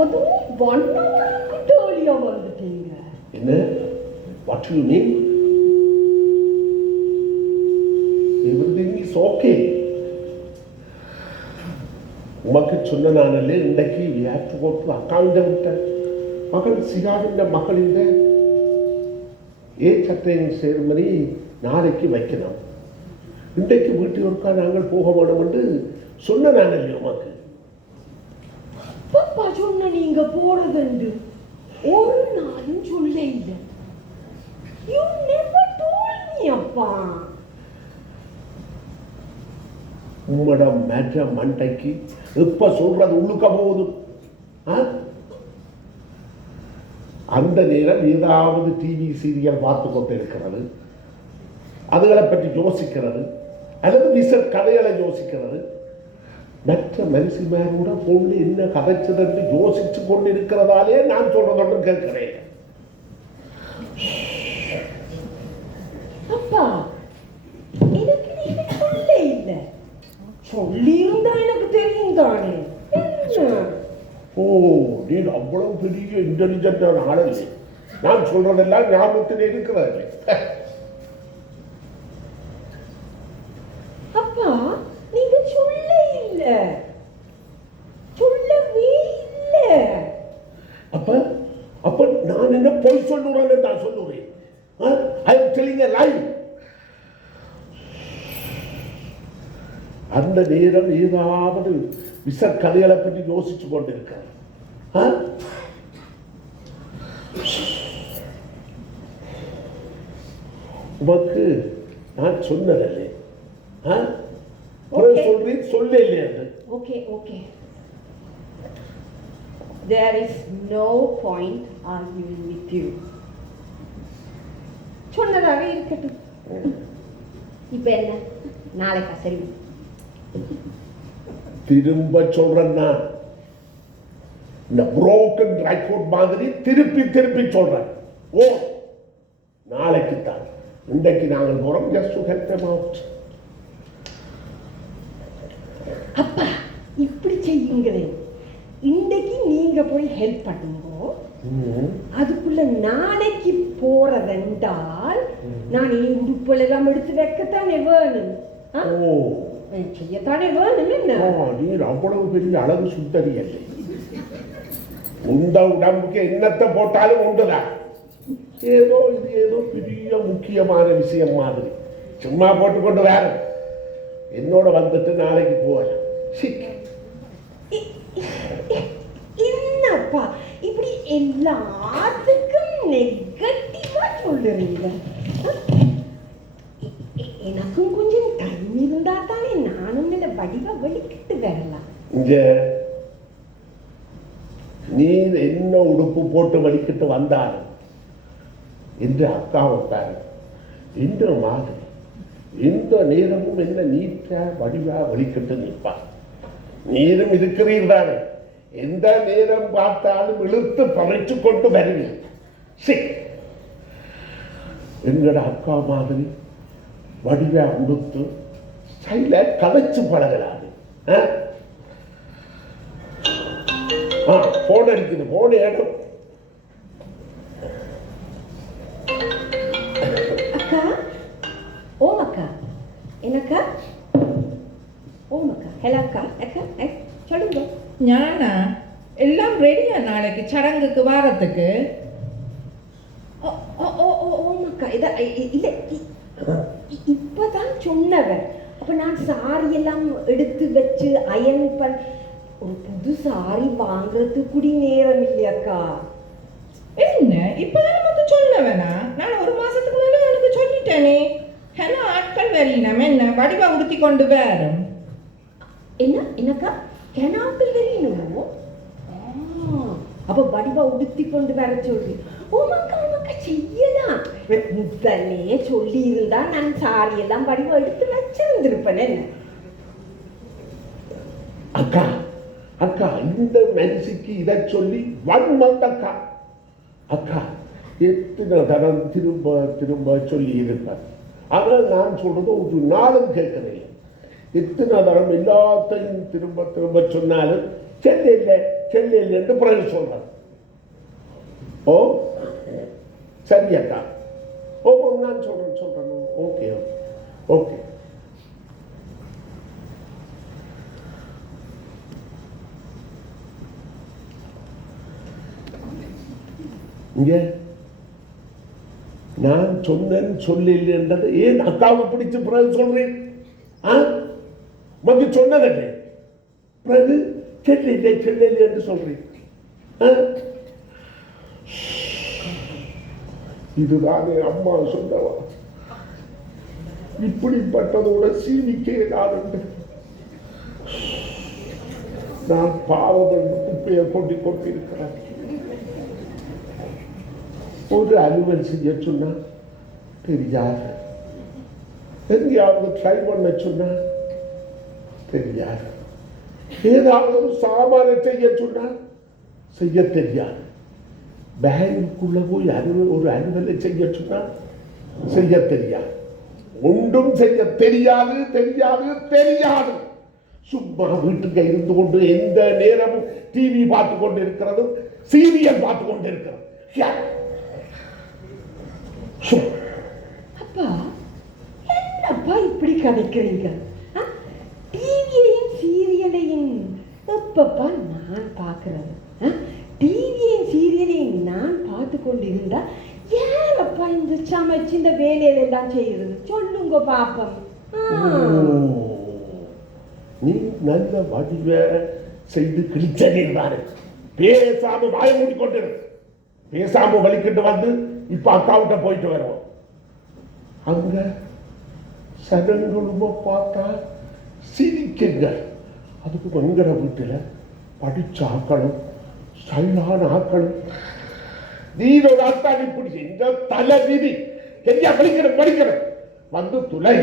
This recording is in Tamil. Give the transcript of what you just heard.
அதுவும் வண்ணமாக்கிட்டு வழியாக வந்துட்டீங்க. என்ன? What you mean everything is உமக்கு சொன்ன இன்றைக்கு ஏற்று போட்டு அக்காண்ட விட்டேன். மகள் சிகாவின் மகளின் ஏ சட்டையின் சேர்மணி நாளைக்கு வைக்கணும் இன்றைக்கு வீட்டு ஒருக்கா நாங்கள் போக வேணும் என்று சொன்ன நான் உமக்கு. அப்பா சொன்ன நீங்க போறதுண்டு ஒரு நாளும் சொல்ல இல்லை. யூ நெவர் மீ அப்பா. உம்மட மேட்ச மண்டைக்கு எப்ப சொல்றது உள்ளுக்க போகுது? அந்த நேரம் ஏதாவது டிவி சீரியல் பார்த்து கொண்டு இருக்கிறது அதுகளை பற்றி யோசிக்கிறது. அல்லது விச கதைகளை யோசிக்கிறது. மற்ற மனுஷிமாரோட பொண்ணு என்ன கதைச்சதென்று யோசிச்சு கொண்டு இருக்கிறதாலே நான் சொல்றதொன்று கேட்கிறேன். அப்பா எனக்கு நீங்க சொல்ல இல்லை. சொல்லி இருந்தா எனக்கு தெரியும் தானே. ஓ நீ அவ்வளவு பெரிய இன்டெலிஜென்டான ஆள். நான் சொல்றதெல்லாம் ஞாபகத்தில் இருக்கிறது அப்பா நீங்க சொல்ல இல்ல சொல்லவே இல்ல அப்ப அப்ப நான் என்ன சொல்லுறேன்னு நான் சொல்லுறேன் ஐ எ லைவ் அந்த நேரம் ஏதாவது விச கதைகளை பற்றி யோசிச்சு கொண்டிருக்கார்? உமக்கு நான் சொன்னதல்லே. சொல்றேன் சொல்ல இல்லையா okay okay there is no point arguing with you சொன்னதாக இருக்கட்டும். இப்போ என்ன? நாளைக்கா சரி திரும்ப சொல்றேன் நான் இந்த புரோக்கன் ரெக்கார்ட் மாதிரி திருப்பி திருப்பி சொல்றேன். ஓ நாளைக்கு தான். இன்றைக்கு நாங்கள் போறோம். Just to help out. அப்பா இப்படி செய்யுங்களே இன்னைக்கு நீங்க போய் ஹெல்ப் பண்ணுங்க. அதுக்குள்ள நாளைக்கு போறதென்றால் நான் என் உடுப்புகள் எல்லாம் எடுத்து வைக்கத்தானே வேணும். ஆ? ஓ. செய்யத்தானே வேணும் என்ன? நீர் அவ்வளவு பெரிய அழகு சுத்தரி அல்ல. உண்ட உடம்புக்கு என்னத்தை போட்டாலும் உண்டுதான் ஏதோ இது ஏதோ பெரிய முக்கியமான விஷயம் மாதிரி. சும்மா போட்டுக்கொண்டு வேற. என்னோட வந்துட்டு நாளைக்கு போகலாம் சிக் இ- இ- என்னப்பா இப்படி எல்லாத்துக்கும் நெகட்டிவா சொல்லுறீங்க. எனக்கும் கொஞ்சம் டைம் இருந்தா தானே நானும் இந்த வடிவா வெளிக்கிட்டு வரலாம். இங்க நீர் என்ன உடுப்பு போட்டு வலிக்கிட்டு வந்தார்? என்று அக்கா பாரு இந்த மாதிரி. இந்த நேரமும் என்ன நீட்டா வடிவா வலிக்கிட்டு நிற்பார். நீரும் இருக்கிறீர் எந்த நேரம் பார்த்தாலும் இழுத்து பறிச்சு கொண்டு வருவீர் சி. எங்கட அக்கா மாதிரி வடிவா உடுத்து சைல கதைச்சு பழகிறாரு ஆ? ஆ போன் அடிக்குது போன் ஏடும் ஞானா எல்லாம் ரெடியா நாளைக்கு சடங்குக்கு வாரத்துக்கு ஓ ஓ ஓ ஓ ஓம் அக்கா இத இல்ல இ- இ- இப்பதான் சொன்னவன் அப்ப நான் சாரி எல்லாம் எடுத்து வச்சு அயன் பண் ஒரு புது சாரி வாங்குறதுக்கு கூடி நேரம் இல்லையாக்கா என்ன இப்பதான் வந்து சொல்ல வேணாம் நான் ஒரு மாசத்துக்கு முன்னாடி எனக்கு சொல்லிட்டேனே ஹலோ ஆட்கள் வரீனம் என்ன வடிவா உடுத்தி கொண்டு வேறும் என்ன என்னக்கா தெரியணுமோ அப்ப வடிவா உடுத்தி கொண்டு வர சொல்லி. ஓமாக்கா செய்யலாம். முதல்லே சொல்லி இருந்தா நான் சாரி எல்லாம் வடிவா எடுத்து வச்சிருந்திருப்பேன் என்ன? அக்கா அக்கா இந்த மனுஷிக்கு இதை சொல்லி மந்த் அக்கா. அக்கா எத்தனை தரம் திரும்ப திரும்ப சொல்லி இருப்பேன் ஆனால் நான் சொல்றது ஒரு நாளும் கேட்கிறேன் இத்தனை தரம் எல்லாத்தையும் திரும்ப திரும்ப சொன்னாலும் சென்னையில் சென்னையில் என்று பிறகு சொல்றார். ஓ சரி ஓ நான் சொல்றேன் சொல்றேன். Okay okay. இங்கே நான் சொன்னேன் சொல்லில்லை என்றது ஏன் அக்காவை பிடிச்சு பிறகு சொல்றேன்? ஆ? மக்கு சொன்னதே பிறகு செல்லில்லை செல்லில்லை என்று சொல்றேன். இதுதானே அம்மா சொன்னவா? இப்படிப்பட்டதோட சீவிக்கே ஏதாவது நான் பாவம் என்று குப்பையை கொண்டு கொண்டிருக்கிறேன் ஒரு அலுவல் செய்ய சொன்னா தெரியாது. எங்கேயாவது ட்ரை பண்ண சொன்னா தெரியாது ஏதாவது ஒரு சாமானை செய்ய சொன்னால் செய்ய தெரியாது பேங்குக்குள்ள போய் அலுவல் ஒரு அலுவலை செய்ய சொன்னால் செய்ய தெரியாது ஒன்றும் செய்ய தெரியாது தெரியாது தெரியாது. சும்மா வீட்டுக்கு இருந்து கொண்டு எந்த நேரமும் டிவி பார்த்து கொண்டு இருக்கிறதும் சீரியல் பார்த்து கொண்டு இருக்கிறது அப்பா என்னப்பா இப்படி கதைக்கிறீங்க? பார்த்து கொண்டு இருந்தா இந்த சமைச்சு இந்த வேலையில எல்லாம் செய்யறது? சொல்லுங்க பாப்பா நீ நல்ல வடிவ செய்து கிழிச்சீர்வாரு பேசாம வாய மூடி கொண்டு பேசாம வலிக்கிட்டு வந்து இப்ப அக்காவிட்ட போயிட்டு வருவோம். அங்க சடங்குழும பார்த்தா சிரிக்குங்க. அதுக்கு எங்கட வீட்டில் படிச்ச ஆக்களும் சல்லான ஆக்களும் நீரோட ஒரு பிடிச்சி இந்த தலை விதி. சரியா படிக்கணும் படிக்கணும் வந்து துளை.